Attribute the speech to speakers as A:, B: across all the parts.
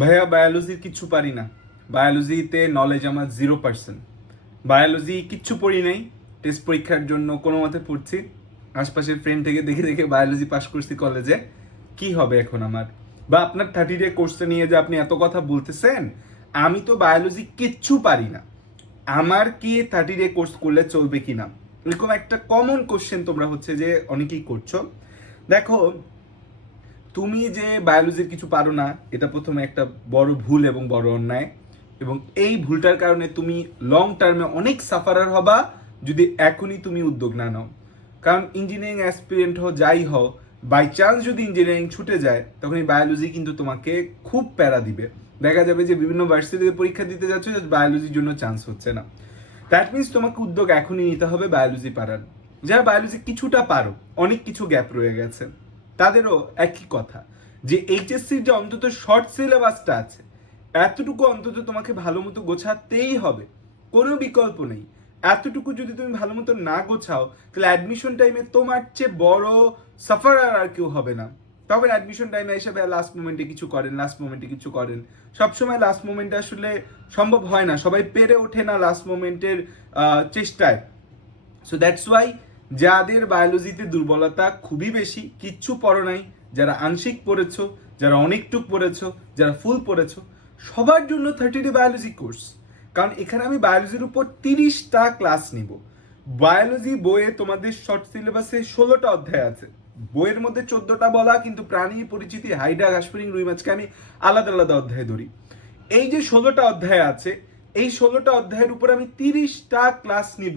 A: ভাইয়া বায়োলজির কিচ্ছু পারি না। বায়োলজিতে নলেজ আমার জিরো পার্সেন্ট বায়োলজি কিচ্ছু পড়ি নাই। টেস্ট পরীক্ষার জন্য কোনো মতে পড়ছি। আশপাশের ফ্রেন্ড থেকে দেখে দেখে বায়োলজি পাশ করছি কলেজে কি হবে এখন আমার? বা আপনার থার্টি ডে কোর্সটা নিয়ে যে আপনি এত কথা বলতেছেন, আমি তো বায়োলজি কিচ্ছু পারি না। আমার কি থার্টি ডে কোর্স করলে চলবে কি না এরকম একটা কমন কোশ্চেন তোমরা হচ্ছে যে অনেকেই করছ। দেখো তুমি যে বায়োলজির কিছু পারো না, এটা প্রথমে একটা বড় ভুল এবং বড় অন্যায়। এবং এই ভুলটার কারণে তুমি লং টার্মে অনেক সাফারার হবা যদি এখনই তুমি উদ্যোগ না নাও। কারণ ইঞ্জিনিয়ারিং অ্যাসপিরিয়েন্ট হও, যাই হও বাই চান্স যদি ইঞ্জিনিয়ারিং ছুটে যায়, তখন এই বায়োলজি কিন্তু তোমাকে খুব প্যারা দিবে। দেখা যাবে যে বিভিন্ন ভার্সিটিতে পরীক্ষা দিতে যাচ্ছ বায়োলজির জন্য চান্স হচ্ছে না। দ্যাট মিনস তোমাকে উদ্যোগ এখনই নিতে হবে বায়োলজি পারার। যারা বায়োলজি কিছুটা পারো, অনেক কিছু গ্যাপ রয়ে গেছে। তাদেরও একই কথা, যে এইচএসসির যে অন্তত শর্ট সিলেবাসটা আছে, এতটুকু অন্তত তোমাকে ভালো মতো গোছাতেই হবে। কোনো বিকল্প নেই। এতটুকু যদি তুমি ভালো মতো না গোছাও, তাহলে অ্যাডমিশন টাইমে তোমার চেয়ে বড় সাফার আর কেউ হবে না। তখন অ্যাডমিশন টাইমে এসে লাস্ট মোমেন্টে কিছু করেন লাস্ট মোমেন্টে কিছু করেন। সবসময় লাস্ট মোমেন্টে আসলে সম্ভব হয় না। সবাই পেরে ওঠে না লাস্ট মোমেন্টের চেষ্টায়। সো দ্যাটস ওয়াই যাদের বায়োলজিতে দুর্বলতা খুবই বেশি, কিচ্ছু পড়ো নাই। যারা আংশিক পড়েছো, যারা অনেকটুক পড়েছো, যারা ফুল পড়েছ, সবার জন্য থার্টি ডে বায়োলজি কোর্স কারণ এখানে আমি বায়োলজির উপর তিরিশটা ক্লাস নিব। বায়োলজি বইয়ে তোমাদের শর্ট সিলেবাসে ষোলোটা অধ্যায় আছে। বইয়ের মধ্যে চোদ্দটা বলা, কিন্তু প্রাণী পরিচিতি হাইডা ঘাসফড়িং রুই মাছকে আমি আলাদা আলাদা অধ্যায় ধরি। এই যে ষোলোটা অধ্যায় আছে, এই ষোলোটা অধ্যায়ের উপর আমি তিরিশটা ক্লাস নিব।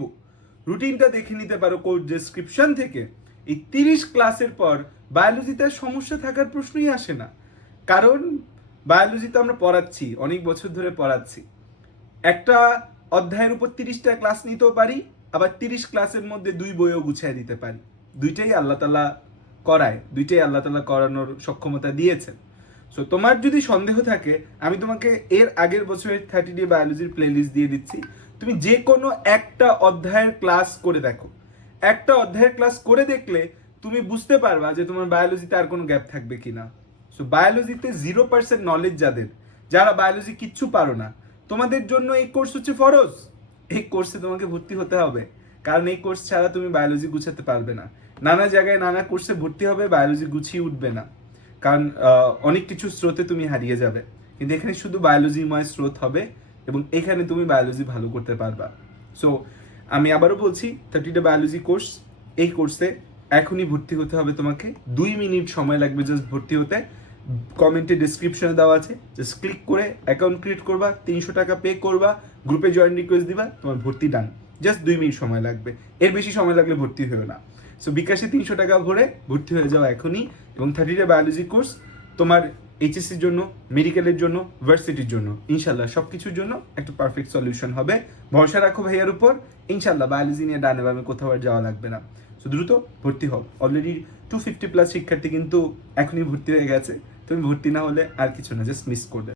A: রুটিনটা দেখে নিতে পারো কোর্স ডেসক্রিপশন থেকে। এই তিরিশ ক্লাসের পর বায়োলজিতে সমস্যা থাকার প্রশ্নই আসে না। কারণ বায়োলজিতে আমরা পড়াচ্ছি, অনেক বছর ধরে পড়াচ্ছি। একটা অধ্যায়ের উপর তিরিশটা ক্লাস নিতেও পারি, আবার তিরিশ ক্লাসের মধ্যে দুই বইও গুছিয়ে দিতে পারি। দুইটাই আল্লাহ তালা করায়, দুইটাই আল্লাহ তালা করানোর সক্ষমতা দিয়েছেন। সো তোমার যদি সন্দেহ থাকে, আমি তোমাকে এর আগের বছরের থার্টি ডে বায়োলজির প্লেলিস্ট দিয়ে দিচ্ছি। তুমি যে কোনো একটা অধ্যায়ের ক্লাস করে দেখো। একটা অধ্যায়ের ক্লাস করে দেখলে তুমি বুঝতে পারবা যে তোমার বায়োলজিতে আর কোনো গ্যাপ থাকবে কিনা। সো বায়োলজিতে জিরো পার্সেন্ট নলেজ যাদের, যারা বায়োলজি কিচ্ছু পারো না, তোমাদের জন্য এই কোর্স হচ্ছে ফরজ। এই কোর্সে তোমাকে ভর্তি হতে হবে। কারণ এই কোর্স ছাড়া তুমি বায়োলজি গুছাতে পারবে না। নানা জায়গায় নানা কোর্সে ভর্তি হবে বায়োলজি গুছিয়ে উঠবে না। কারণ অনেক কিছু স্রোতে তুমি হারিয়ে যাবে। কিন্তু এখানে শুধু বায়োলজিময় স্রোত হবে। এবং এখানে তুমি বায়োলজি ভালো করতে পারবা। সো আমি আবারও বলছি থার্টিটা বায়োলজি কোর্স এই কোর্সে এখনই ভর্তি হতে হবে তোমাকে। দুই মিনিট সময় লাগবে জাস্ট ভর্তি হতে। কমেন্টে ডিসক্রিপশনে দেওয়া আছে। জাস্ট ক্লিক করে অ্যাকাউন্ট ক্রিয়েট করবা, তিনশো টাকা পে করবা গ্রুপে জয়েন রিকোয়েস্ট দিবা, তোমার ভর্তি ডান জাস্ট দুই মিনিট সময় লাগবে। এর বেশি সময় লাগলে ভর্তি হয়েও না। সো বিকাশে তিনশো টাকা ভরে ভর্তি হয়ে যাও এখনই। এবং থার্টিটা বায়োলজি কোর্স তোমার এইচএসসির জন্য মেডিকেলের জন্য ভার্সিটির জন্য। ইনশাল্লাহ সব কিছুর জন্য একটা পারফেক্ট সলিউশন হবে। ভরসা রাখো ভাইয়ার উপর। ইনশাল্লাহ বায়োলজি নিয়ে ডানে বামে কোথাও আর যাওয়া লাগবে না। সো দ্রুত ভর্তি হও। অলরেডি টু ফিফটি প্লাস শিক্ষার্থী কিন্তু এখনই ভর্তি হয়ে গেছে। তুমি ভর্তি না হলে আর কিছু না জাস্ট মিস করবে।